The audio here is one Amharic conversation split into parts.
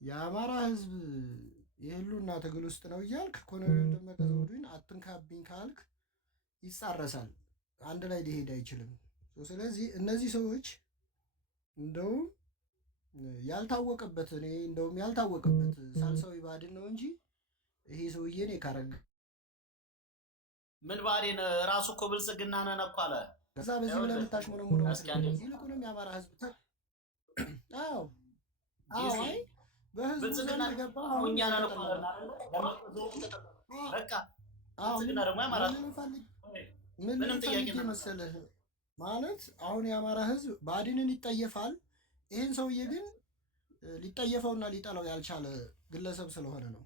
የአማራ ህዝብ የህልውና ትግል ውስጥ ነው እያልክ ኮሎኔል ደመቀ ዘውዱን አትንካብኝ ካልክ ይጻረሳል። አንድ ላይ ሊሄድ አይችልም። ስለዚህ እነዚህ ሰዎች እንደውም ያልታወቀበት እኔ እንደውም ያልታወቀበት ሳልሳዊ ባድን ነው እንጂ ይሄ ሰውዬ እኔ ካረግ ምን ባዴን ራሱ እኮ ብልጽግና ነን እኮ አለ። ከዛ በዚህ ብለህ የምታሽሞነሙነው ይልቁንም የአማራ ህዝብ አዎ አዎ አይ በህዝቡ ብልጽግና ዘንድ ገባ እኛ ነን እኮ አለ። በቃ ብልጽግና ደግሞ ያማራ ምንም ጥያቄ መሰለህ ማለት አሁን የአማራ ህዝብ ባድንን ይጠየፋል። ይህን ሰውዬ ግን ሊጠየፈውና ሊጠላው ያልቻለ ግለሰብ ስለሆነ ነው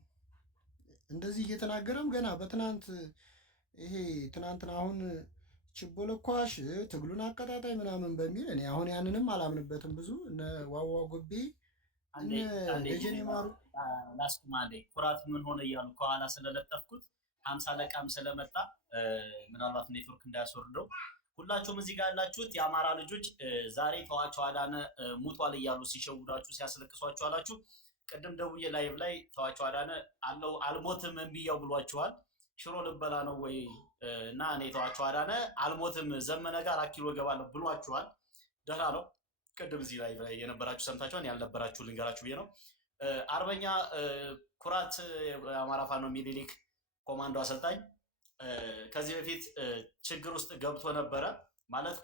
እንደዚህ እየተናገረም ገና በትናንት ይሄ ትናንትና አሁን ችቦ ለኳሽ ትግሉን አቀጣጣይ ምናምን በሚል እኔ አሁን ያንንም አላምንበትም። ብዙ እነ ዋዋ ጎቤ እነ ደጀኔ ማሩ ላስቁማሌ ኩራት ምን ሆነ እያሉ ከኋላ ስለለጠፍኩት 50 ለቃም ስለመጣ ምናልባት ኔትወርክ እንዳያስወርደው ሁላችሁም እዚህ ጋር ያላችሁት የአማራ ልጆች ዛሬ ተዋቸው አዳነ ሙቷል እያሉ ሲሸውዳችሁ ሲያስለቅሷችሁ አላችሁ። ቅድም ደውዬ ላይቭ ላይ ተዋቸው አዳነ አለው አልሞትም እምብያው ብሏችኋል። ሽሮ ልበላ ነው ወይ እና እኔ ተዋቸው አዳነ አልሞትም ዘመነ ጋር 4 ኪሎ እገባለሁ ብሏችኋል። ደህና ነው። ቅድም እዚህ ላይቭ ላይ የነበራችሁ ሰምታችኋል። ያልነበራችሁ ልንገራችሁ ብዬ ነው። አርበኛ ኩራት የአማራ ፋኖ ሚኒሊክ ኮማንዶ አሰልጣኝ ከዚህ በፊት ችግር ውስጥ ገብቶ ነበረ ማለት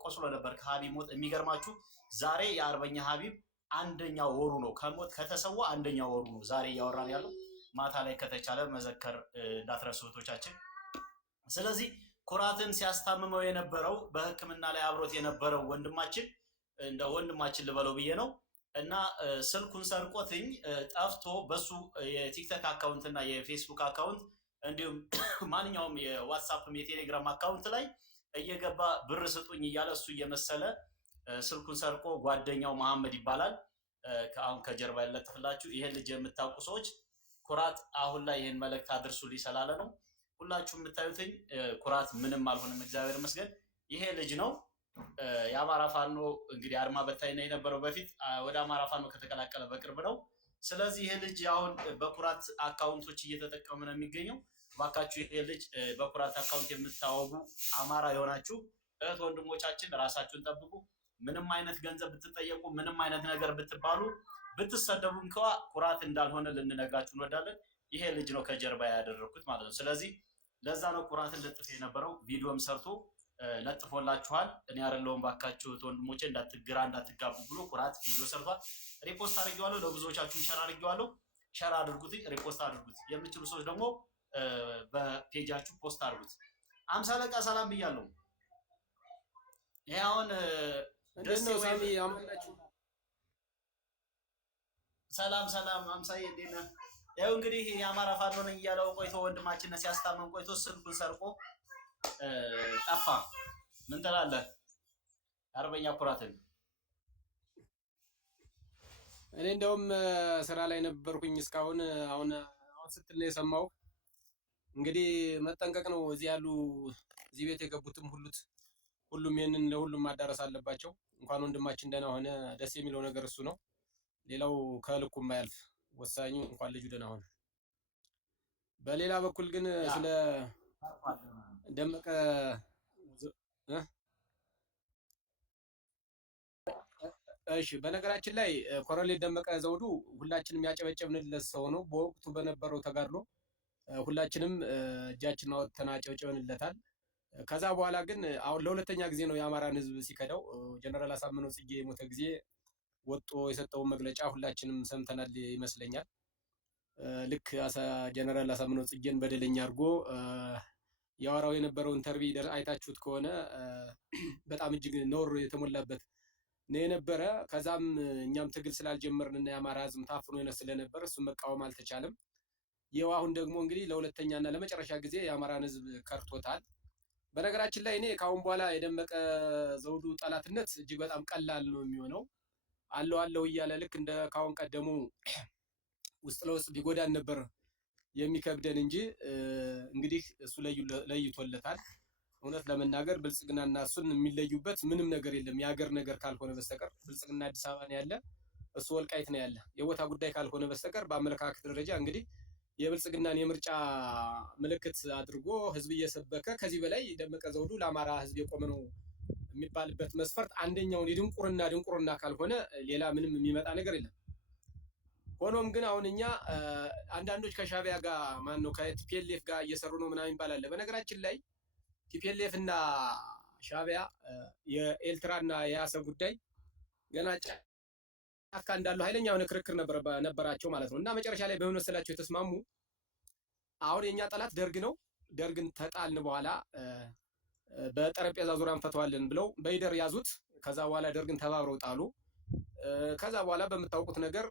ቆስሎ ነበር ከሀቢብ ሞት። የሚገርማችሁ ዛሬ የአርበኛ ሀቢብ አንደኛ ወሩ ነው ከሞት ከተሰዋ አንደኛ ወሩ ነው ዛሬ እያወራን ያለው። ማታ ላይ ከተቻለ መዘከር እንዳትረሱ እህቶቻችን። ስለዚህ ኩራትን ሲያስታምመው የነበረው በሕክምና ላይ አብሮት የነበረው ወንድማችን እንደ ወንድማችን ልበለው ብዬ ነው እና ስልኩን ሰርቆትኝ ጠፍቶ በሱ የቲክቶክ አካውንት እና የፌስቡክ አካውንት እንዲሁም ማንኛውም የዋትሳፕም የቴሌግራም አካውንት ላይ እየገባ ብር ስጡኝ እያለ እሱ እየመሰለ ስልኩን ሰርቆ ጓደኛው መሐመድ ይባላል አሁን ከጀርባ ያለጥፍላችሁ ይሄን ልጅ የምታውቁ ሰዎች ኩራት አሁን ላይ ይሄን መልእክት አድርሱልኝ ስላለ ነው። ሁላችሁ የምታዩትኝ ኩራት ምንም አልሆነም፣ እግዚአብሔር ይመስገን። ይሄ ልጅ ነው የአማራ ፋኖ እንግዲህ አድማ በታኝ ነው የነበረው በፊት ወደ አማራ ፋኖ ከተቀላቀለ በቅርብ ነው። ስለዚህ ይሄ ልጅ አሁን በኩራት አካውንቶች እየተጠቀመ ነው የሚገኘው። ባካችሁ ይሄ ልጅ በኩራት አካውንት የምታወጉ አማራ የሆናችሁ እህት ወንድሞቻችን ራሳችሁን ጠብቁ። ምንም አይነት ገንዘብ ብትጠየቁ፣ ምንም አይነት ነገር ብትባሉ፣ ብትሰደቡ እንኳ ኩራት እንዳልሆነ ልንነግራችሁ እንወዳለን። ይሄ ልጅ ነው ከጀርባ ያደረኩት ማለት ነው። ስለዚህ ለዛ ነው ኩራትን ለጥፍ የነበረው ቪዲዮም ሰርቶ ለጥፎላችኋል። እኔ አይደለሁም ባካችሁ ወንድሞቼ እንዳትግራ እንዳትጋቡ ብሎ ኩራት ቪዲዮ ሰርቷል። ሪፖስት አድርጌዋለሁ። ለብዙዎቻችሁም ሸር አድርጌዋለሁ። ሸር አድርጉት፣ ሪፖስት አድርጉት። የምትችሉ ሰዎች ደግሞ በፔጃችሁ ፖስት አድርጉት። 50 ለቃ ሰላም ብያለሁ። ይሄ አሁን ደስ ሳሚ ያመጣችሁ ሰላም ሰላም 50 እንዴት ነህ? ያው እንግዲህ የአማራ ፋኖ ነኝ እያለው ቆይቶ ወንድማችን ሲያስታመም ቆይቶ ስልኩን ሰርቆ ጠፋ። ምን ትላለህ? አርበኛ ኩራትን እኔ እንደውም ስራ ላይ ነበርኩኝ እስካሁን አሁን ስትል ነው የሰማው። እንግዲህ መጠንቀቅ ነው። እዚህ ያሉ እዚህ ቤት የገቡትም ሁሉም ይሄንን ለሁሉም ማዳረስ አለባቸው። እንኳን ወንድማችን ደህና ሆነ ደስ የሚለው ነገር እሱ ነው። ሌላው ከልኩ የማያልፍ ወሳኙ እንኳን ልጁ ደህና ሆነ። በሌላ በኩል ግን ስለ ደመቀ እሺ፣ በነገራችን ላይ ኮሎኔል ደመቀ ዘውዱ ሁላችንም ያጨበጨብንለት ሰው ነው። በወቅቱ በነበረው ተጋድሎ ሁላችንም እጃችንን አውጥተን አጨብጭበንለታል። ከዛ በኋላ ግን አሁን ለሁለተኛ ጊዜ ነው የአማራን ሕዝብ ሲከዳው። ጀነራል አሳምነው ጽጌ የሞተ ጊዜ ወጥቶ የሰጠውን መግለጫ ሁላችንም ሰምተናል ይመስለኛል። ልክ ጀነራል አሳምነው ጽጌን በደለኛ አድርጎ ያወራው የነበረው ኢንተርቪው አይታችሁት ከሆነ በጣም እጅግ ነውር የተሞላበት ነው የነበረ። ከዛም እኛም ትግል ስላልጀመርንና የአማራ ሕዝብ ታፍኖ ይነስ ስለነበር እሱን መቃወም አልተቻለም። ይኸው አሁን ደግሞ እንግዲህ ለሁለተኛና ለመጨረሻ ጊዜ የአማራን ሕዝብ ከርቶታል። በነገራችን ላይ እኔ ከአሁን በኋላ የደመቀ ዘውዱ ጠላትነት እጅግ በጣም ቀላል ነው የሚሆነው። አለው እያለ ልክ እንደ ካሁን ቀደሙ ውስጥ ለውስጥ ቢጎዳን ነበር የሚከብደን እንጂ እንግዲህ እሱ ለይቶለታል። እውነት ለመናገር ብልጽግናና እሱን የሚለዩበት ምንም ነገር የለም የሀገር ነገር ካልሆነ በስተቀር ብልጽግና አዲስ አበባ ነው ያለ፣ እሱ ወልቃይት ነው ያለ። የቦታ ጉዳይ ካልሆነ በስተቀር በአመለካከት ደረጃ እንግዲህ የብልጽግናን የምርጫ ምልክት አድርጎ ህዝብ እየሰበከ ከዚህ በላይ ደመቀ ዘውዱ ለአማራ ህዝብ የቆመ ነው የሚባልበት መስፈርት አንደኛውን ድንቁርና ካልሆነ ሌላ ምንም የሚመጣ ነገር የለም። ሆኖም ግን አሁን እኛ አንዳንዶች ከሻቢያ ጋር ከቲፒኤልኤፍ ጋር እየሰሩ ነው ምናምን ይባላል። በነገራችን ላይ ቲፒኤልኤፍ እና ሻቢያ የኤርትራና የአሰብ ጉዳይ ገና ጫካ እንዳለው ኃይለኛ የሆነ ክርክር ነበራቸው ማለት ነው። እና መጨረሻ ላይ በምን መሰላቸው የተስማሙ? አሁን የኛ ጠላት ደርግ ነው። ደርግን ተጣልን በኋላ በጠረጴዛ ዙሪያ እንፈተዋለን ብለው በይደር ያዙት። ከዛ በኋላ ደርግን ተባብረው ጣሉ። ከዛ በኋላ በምታውቁት ነገር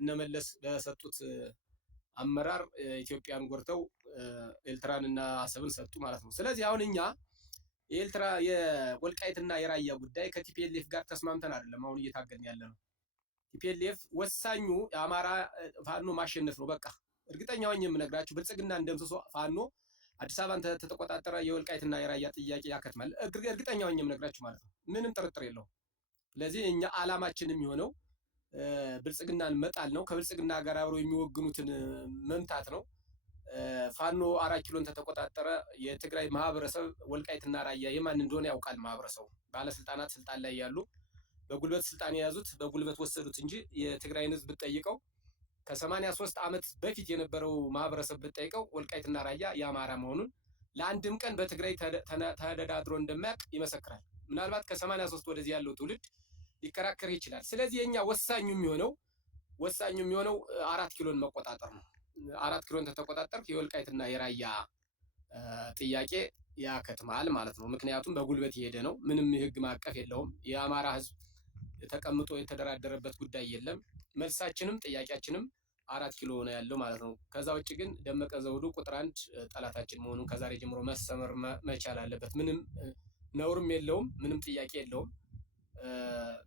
እነመለስ በሰጡት አመራር ኢትዮጵያን ጎርተው ኤርትራን እና አሰብን ሰጡ ማለት ነው። ስለዚህ አሁን እኛ የኤርትራ የወልቃይትና የራያ ጉዳይ ከቲፒኤልኤፍ ጋር ተስማምተን አይደለም አሁን እየታገልን ያለ ነው። ቲፒኤልኤፍ ወሳኙ የአማራ ፋኖ ማሸነፍ ነው። በቃ እርግጠኛ ሆኜ የምነግራችሁ ብልጽግና እንደምስሶ ፋኖ አዲስ አበባን ተተቆጣጠረ የወልቃይትና የራያ ጥያቄ ያከትማል። እርግጠኛ ሆኜ የምነግራችሁ ማለት ነው። ምንም ጥርጥር የለውም። ስለዚህ እኛ አላማችን የሚሆነው ብልጽግናን መጣል ነው። ከብልጽግና ጋር አብሮ የሚወግኑትን መምታት ነው። ፋኖ 4 ኪሎን ተተቆጣጠረ የትግራይ ማህበረሰብ ወልቃይትና ራያ የማን እንደሆነ ያውቃል። ማህበረሰቡ ባለስልጣናት ስልጣን ላይ ያሉ በጉልበት ስልጣን የያዙት በጉልበት ወሰዱት እንጂ የትግራይን ህዝብ ብትጠይቀው ከ83 ዓመት በፊት የነበረው ማህበረሰብ ብትጠይቀው ወልቃይትና ራያ የአማራ መሆኑን ለአንድም ቀን በትግራይ ተደዳድሮ እንደማያውቅ ይመሰክራል። ምናልባት ከ83 ወደዚህ ያለው ትውልድ ሊከራከር ይችላል። ስለዚህ የኛ ወሳኙ የሚሆነው 4 ኪሎን መቆጣጠር ነው። 4 ኪሎን ተተቆጣጠር የወልቃይትና የራያ ጥያቄ ያከትማል ማለት ነው። ምክንያቱም በጉልበት የሄደ ነው። ምንም የህግ ማዕቀፍ የለውም። የአማራ ህዝብ ተቀምጦ የተደራደረበት ጉዳይ የለም። መልሳችንም ጥያቄያችንም 4 ኪሎ ነው ያለው ማለት ነው። ከዛ ውጭ ግን ደመቀ ዘውዱ ቁጥር 1 ጠላታችን መሆኑን ከዛሬ ጀምሮ መሰመር መቻል አለበት። ምንም ነውርም የለውም። ምንም ጥያቄ የለውም።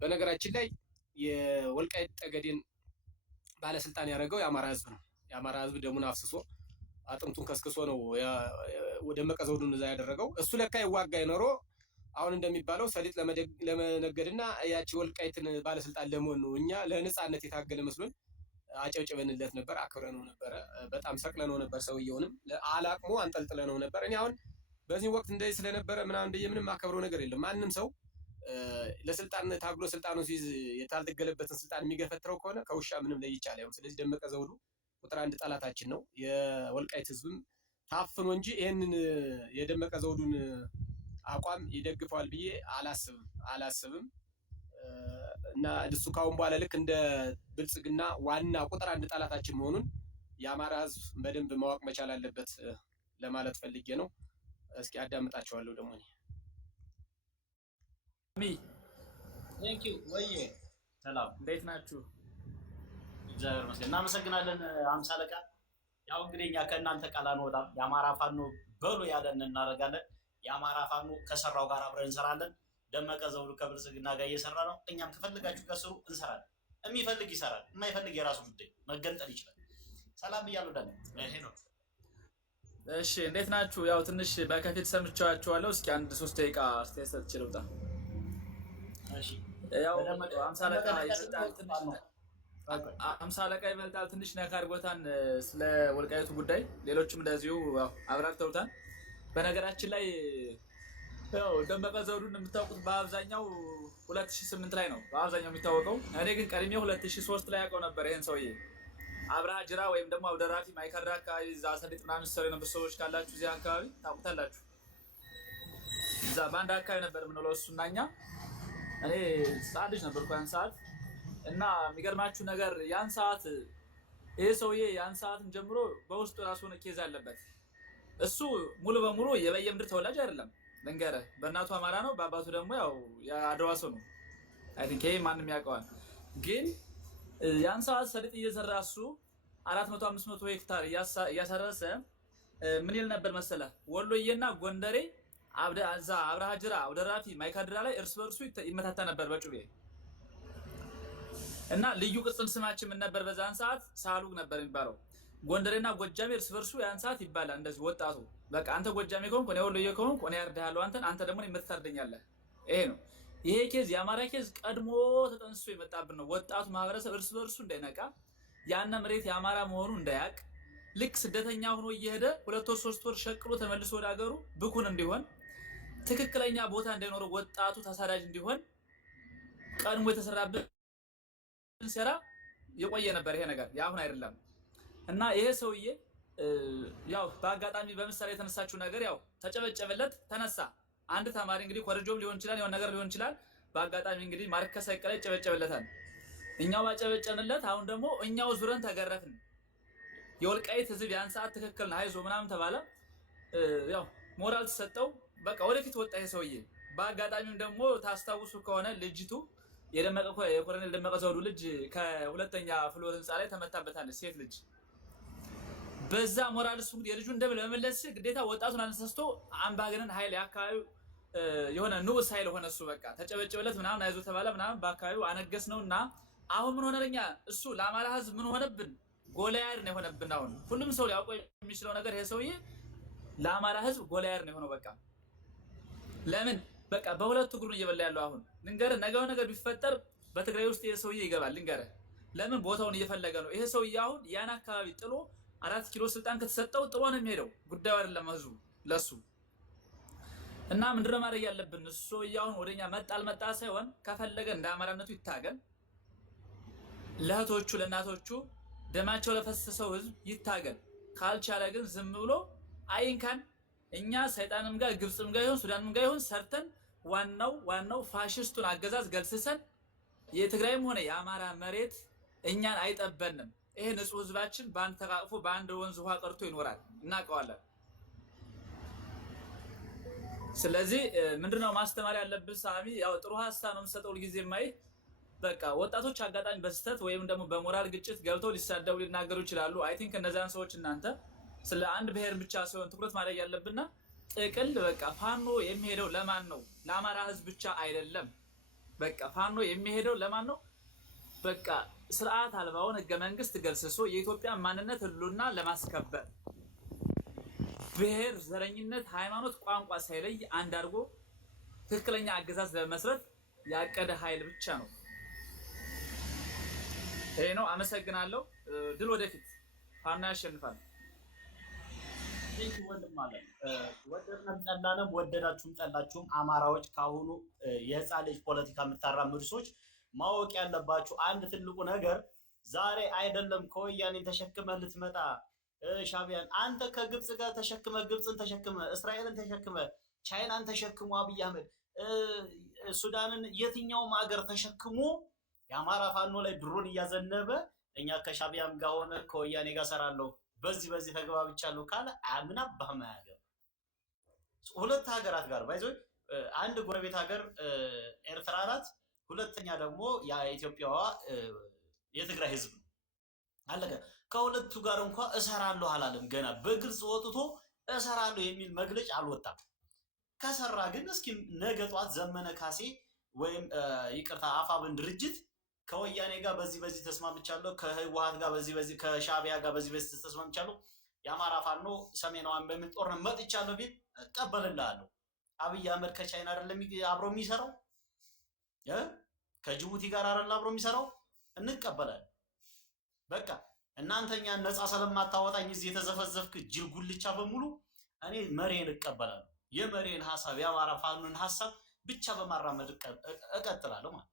በነገራችን ላይ የወልቃይት ጠገዴን ባለስልጣን ያደረገው የአማራ ህዝብ ነው። የአማራ ህዝብ ደሙን አፍስሶ አጥንቱን ከስክሶ ነው ደመቀ ዘውዱን እዛ ያደረገው። እሱ ለካ ይዋጋ ይኖሮ አሁን እንደሚባለው ሰሊጥ ለመነገድና ያቺ ወልቃይትን ባለስልጣን ለመሆን ነው። እኛ ለነጻነት የታገለ መስሎን አጨብጭበንለት ነበር፣ አክብረነው ነበረ፣ በጣም ሰቅለነው ነበር። ሰውየውንም አላቅሞ አንጠልጥለነው ነበር። እኔ አሁን በዚህ ወቅት እንደዚህ ስለነበረ ምናምን እንደየምንም አከብረው ነገር የለም። ማንም ሰው ለስልጣን ታግሎ ስልጣኑን ሲይዝ የታልተገለበትን ስልጣን የሚገፈትረው ከሆነ ከውሻ ምንም ላይ ይቻላል። ስለዚህ ደመቀ ዘውዱ ቁጥር 1 ጠላታችን ነው። የወልቃይት ህዝብም ታፍኖ እንጂ ይሄንን የደመቀ ዘውዱን አቋም ይደግፈዋል ብዬ አላስብም። እና እሱ ካሁን በኋላ ልክ እንደ ብልጽግና ዋና ቁጥር 1 ጠላታችን መሆኑን የአማራ ህዝብ በደንብ ማወቅ መቻል አለበት ለማለት ፈልጌ ነው። እስኪ አዳምጣቸዋለሁ ደግሞ ቴንክ ዩ ወይ ሰላም፣ እንዴት ናችሁ? እግዚአብሔር ይመስገን። እናመሰግናለን 50 አለቃ። ያው እንግዲህ እኛ ከእናንተ ቃል አንወጣም። የአማራ ፋኖ በሉ ያለን እናደርጋለን። የአማራ ፋኖ ከሰራው ጋር አብረን እንሰራለን። ደመቀ ዘውዱ ከብልጽግና ጋር እየሰራ ነው። እኛም ከፈልጋችሁ ከስሩ እንሰራለን። የሚፈልግ ይሰራል፣ የማይፈልግ የራሱ ጉዳይ መገንጠል ይችላል። ሰላም ብያለሁ። ዳን ይሄ ነው። እሺ እንዴት ናችሁ? ያው ትንሽ በከፊት ሰምቻችኋለሁ። እስኪ 1-3 ደቂቃ አስተያየት ሰጥቼ ልውጣ። እሺ ያው 50 አለቃ ይበልጣል ትንሽ ነካ አድርጎታል ስለ ወልቃይቱ ጉዳይ። ሌሎችም እንደዚሁ አብራርተውታል። በነገራችን ላይ ያው ደመቀ ዘውዱን የምታውቁት በአብዛኛው 2008 ላይ ነው በአብዛኛው የሚታወቀው። እኔ ግን ቀድሜ 2003 ላይ ያውቀው ነበር ይሄን ሰውዬ። አብርሃ ጅራ ወይም ደግሞ አብደራፊ ማይካድራ አካባቢ እዛ ሰሊጥ ምናምን ሲሰሩ የነበሩ ሰዎች ካላችሁ እዚህ አካባቢ ታውቁታላችሁ። እዛ በአንድ አካባቢ ነበር የምንውለው እሱና እኛ። እኔ ህፃን ልጅ ነበርኩ ያን ሰዓት እና የሚገርማችሁ ነገር ያን ሰዓት ይሄ ሰውዬ ያን ሰዓትን ጀምሮ በውስጡ ራሱ ሆነ ኬዝ አለበት። እሱ ሙሉ በሙሉ የበየምድር ተወላጅ አይደለም ልንገርህ። በእናቱ አማራ ነው፣ በአባቱ ደግሞ ያው የአድዋ ሰው ነው። አይ ቲንክ ይሄ ማንም ያውቀዋል። ግን ያን ሰዓት ሰሊጥ እየዘራ እሱ 400-500 ሄክታር እያሰረሰ ምን ይል ነበር መሰለህ? ወሎዬና ጎንደሬ አብርሃ ጅራ አብደራፊ ማይካድራ ላይ እርስ በርሱ ይመታታ ነበር በጩቤ እና ልዩ ቅጽል ስማችን ምን ነበር በዛን ሰዓት? ሳሉግ ነበር የሚባለው። ጎንደሬና ጎጃሜ እርስ በርሱ ያን ሰዓት ይባላል እንደዚህ ወጣቱ። በቃ አንተ ጎጃሜ ከሆንክ እኔ ወሎዬ ከሆንክ እኔ ያርዳለሁ አንተ ደግሞ እኔ የምትታርደኛለህ። ይሄ ነው ይሄ ኬዝ የአማራ ኬዝ ቀድሞ ተጠንስሶ የመጣብን ነው። ወጣቱ ማህበረሰብ እርስ በርሱ እንዳይነቃ ያነ መሬት የአማራ መሆኑ እንዳያቅ ልክ ስደተኛ ሆኖ እየሄደ 2 ወር 3 ወር ሸቅሎ ተመልሶ ወደ ሀገሩ ብኩን እንዲሆን ትክክለኛ ቦታ እንዳይኖረው ወጣቱ ተሳዳጅ እንዲሆን ቀድሞ የተሰራብን ሴራ የቆየ ነበር ይሄ ነገር ያሁን አይደለም። እና ይሄ ሰውዬ ያው በአጋጣሚ በምሳሌ የተነሳችው ነገር ያው ተጨበጨበለት ተነሳ። አንድ ተማሪ እንግዲህ ኮረጆም ሊሆን ይችላል የሆነ ነገር ሊሆን ይችላል። በአጋጣሚ እንግዲህ ማርከስ ሳይቀር ጨበጨበለታል። እኛው ባጨበጨንለት አሁን ደግሞ እኛው ዙረን ተገረፍን። የወልቃይት ህዝብ ያን ሰዓት ትክክል ነው አይዞ ምናምን ተባለ። ያው ሞራል ተሰጠው። በቃ ወደፊት ወጣ ይሄ ሰውዬ። በአጋጣሚም ደግሞ ታስታውሱ ከሆነ ልጅቱ የኮሎኔል ደመቀ ዘውዱ ልጅ ከሁለተኛ ፍሎር ህንፃ ላይ ተመታበታለች ሴት ልጅ። በዛ ሞራል እሱ የልጁን ደም ለመመለስ ግዴታ ወጣቱን አነሳስቶ አምባገነን ኃይል የአካባቢው የሆነ ንዑስ ኃይል ሆነ። እሱ በቃ ተጨበጨበለት ምናምን አይዞ ተባለ ምናምን በአካባቢው አነገስ ነውና አሁን ምን ሆነለኛ እሱ ለአማራ ህዝብ ምን ሆነብን? ጎልያድ ነው የሆነብን። አሁን ሁሉም ሰው ሊያውቀው የሚችለው ነገር ይሄ ሰውዬ ለአማራ ህዝብ ጎልያድ ነው የሆነው። በቃ ለምን በቃ በሁለቱ እግሩ እየበላ ያለው አሁን ልንገርህ፣ ነገው ነገር ቢፈጠር በትግራይ ውስጥ ይሄ ሰውዬ ይገባል። ልንገርህ ለምን ቦታውን እየፈለገ ነው። ይሄ ሰውዬ አሁን ያን አካባቢ ጥሎ 4 ኪሎ ስልጣን ከተሰጠው ጥሎ ነው የሚሄደው። ጉዳዩ አይደለም ህዝቡ ለሱ እና ምንድነው ማድረግ ያለብን? እሱ ሰውዬውን ወደኛ መጣ አልመጣ ሳይሆን ከፈለገ እንደ አማራነቱ ይታገል፣ ለእህቶቹ ለእናቶቹ ደማቸው ለፈሰሰው ህዝብ ይታገል። ካልቻለ ግን ዝም ብሎ አይንካን። እኛ ሰይጣንም ጋር ግብጽም ጋር ይሁን ሱዳንም ጋር ይሁን ሰርተን ዋናው ፋሽስቱን አገዛዝ ገልስሰን የትግራይም ሆነ የአማራ መሬት እኛን አይጠበንም። ይሄ ንጹህ ህዝባችን በአንድ ተቃቅፎ በአንድ ወንዝ ውሃ ቀርቶ ይኖራል፣ እናውቀዋለን። ስለዚህ ምንድነው ማስተማር ያለብን? ሳሚ ያው ጥሩ ሀሳብ ነው የምሰጠው ጊዜ ማይ በቃ ወጣቶች አጋጣሚ በስተት ወይም ደግሞ በሞራል ግጭት ገብተው ሊሳደቡ ሊናገሩ ይችላሉ። አይ ቲንክ እነዛን ሰዎች እናንተ ስለ አንድ ብሔር ብቻ ሳይሆን ትኩረት ማድረግ ያለብንና ጥቅል በቃ ፋኖ የሚሄደው ለማን ነው? ለአማራ ህዝብ ብቻ አይደለም። በቃ ፋኖ የሚሄደው ለማን ነው? በቃ ስርዓት አልባውን ህገ መንግስት ገልስሶ የኢትዮጵያ ማንነት ህልውና ለማስከበር ብሔር፣ ዘረኝነት፣ ሃይማኖት፣ ቋንቋ ሳይለይ አንድ አድርጎ ትክክለኛ አገዛዝ ለመስረት ያቀደ ኃይል ብቻ ነው። ይሄ ነው። አመሰግናለሁ። ድል ወደፊት። ፋኖ ያሸንፋል። ወንድም ማለት ወደድንም ጠላንም ወደዳችሁም ጠላችሁም አማራዎች ካሁኑ የህፃን ልጅ ፖለቲካ የምታራምዱ ሰዎች ማወቅ ያለባችሁ አንድ ትልቁ ነገር ዛሬ አይደለም ከወያኔን ተሸክመህ ልትመጣ ሻቢያን አንተ ከግብጽ ጋር ተሸክመህ ግብጽን ተሸክመህ እስራኤልን ተሸክመህ ቻይናን ተሸክሞ አብይ አህመድ ሱዳንን የትኛውም ሀገር ተሸክሞ የአማራ ፋኖ ላይ ድሮን እያዘነበ እኛ ከሻቢያም ጋር ሆነ ከወያኔ ጋር ሰራለሁ በዚህ ተግባብቻለሁ ካለ ምን አባህ ማያገር ሁለት ሀገራት ጋር ባይዞ አንድ ጎረቤት ሀገር ኤርትራ ናት። ሁለተኛ ደግሞ የኢትዮጵያዋ የትግራይ ህዝብ ነው። አለቀ። ከሁለቱ ጋር እንኳን እሰራለሁ አላለም። ገና በግልጽ ወጥቶ እሰራለሁ የሚል መግለጫ አልወጣም። ከሰራ ግን እስኪ ነገ ጧት ዘመነ ካሴ ወይም ይቅርታ አፋብን ድርጅት ከወያኔ ጋር በዚህ ተስማምቻለሁ፣ ከህወሓት ጋር በዚህ ከሻቢያ ጋር በዚህ ተስማምቻለሁ፣ የአማራ ፋኖ ሰሜናዋን በሚል ጦርነት መጥቻለሁ ቢል እቀበልልሃለሁ። አብይ አህመድ ከቻይና አይደለም አብሮ የሚሰራው ከጅቡቲ ጋር አይደለም አብሮ የሚሰራው፣ እንቀበላለን። በቃ እናንተኛ ነፃ ስለማታወጣኝ እዚህ የተዘፈዘፍክ ጅል ጉልቻ በሙሉ እኔ መሬን እቀበላለሁ። የመሬን ሐሳብ የአማራ ፋኖን ሐሳብ ብቻ በማራመድ እቀጥላለሁ ማለት።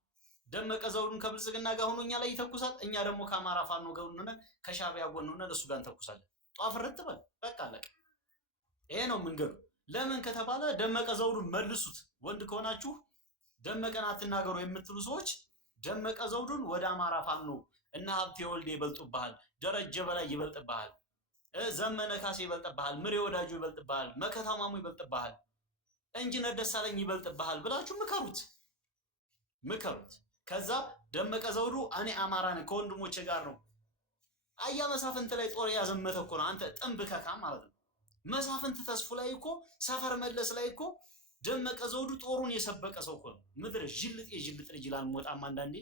ደመቀ ዘውዱን ከብልጽግና ጋር ሆኖ እኛ ላይ ይተኩሳል፣ እኛ ደግሞ ከአማራ ፋኖ ጋር ሆነን ከሻቢያ ጎን ሆነን እሱ ጋር እንተኩሳለን። ጧፍርት በል በቃ አለቀ። ይሄ ነው መንገዱ። ለምን ከተባለ ደመቀ ዘውዱን መልሱት። ወንድ ከሆናችሁ ደመቀን አትናገሩ የምትሉ ሰዎች ደመቀ ዘውዱን ወደ አማራ ፋኖ እና ሀብቴ ወልዴ ይበልጡብሃል፣ ደረጀ በላይ ይበልጥብሃል፣ ዘመነ ካሴ ይበልጥብሃል፣ ምሬ ወዳጁ ይበልጥብሃል፣ መከታው ማሙ ይበልጥብሃል፣ ኢንጂነር ደሳለኝ ይበልጥብሃል ብላችሁ ምከሩት። ከዛ ደመቀ ዘውዱ እኔ አማራ ነኝ ከወንድሞቼ ጋር ነው። አያ መሳፍንት ላይ ጦር ያዘመተ እኮ ነው አንተ ጥንብ ከካም ማለት ነው። መሳፍንት ተስፉ ላይ እኮ ሰፈር መለስ ላይ እኮ ደመቀ ዘውዱ ጦሩን የሰበቀ ሰው እኮ ነው። ምድር ጅልጥ ልጅ ይላል ሞጣም አንዳንዴ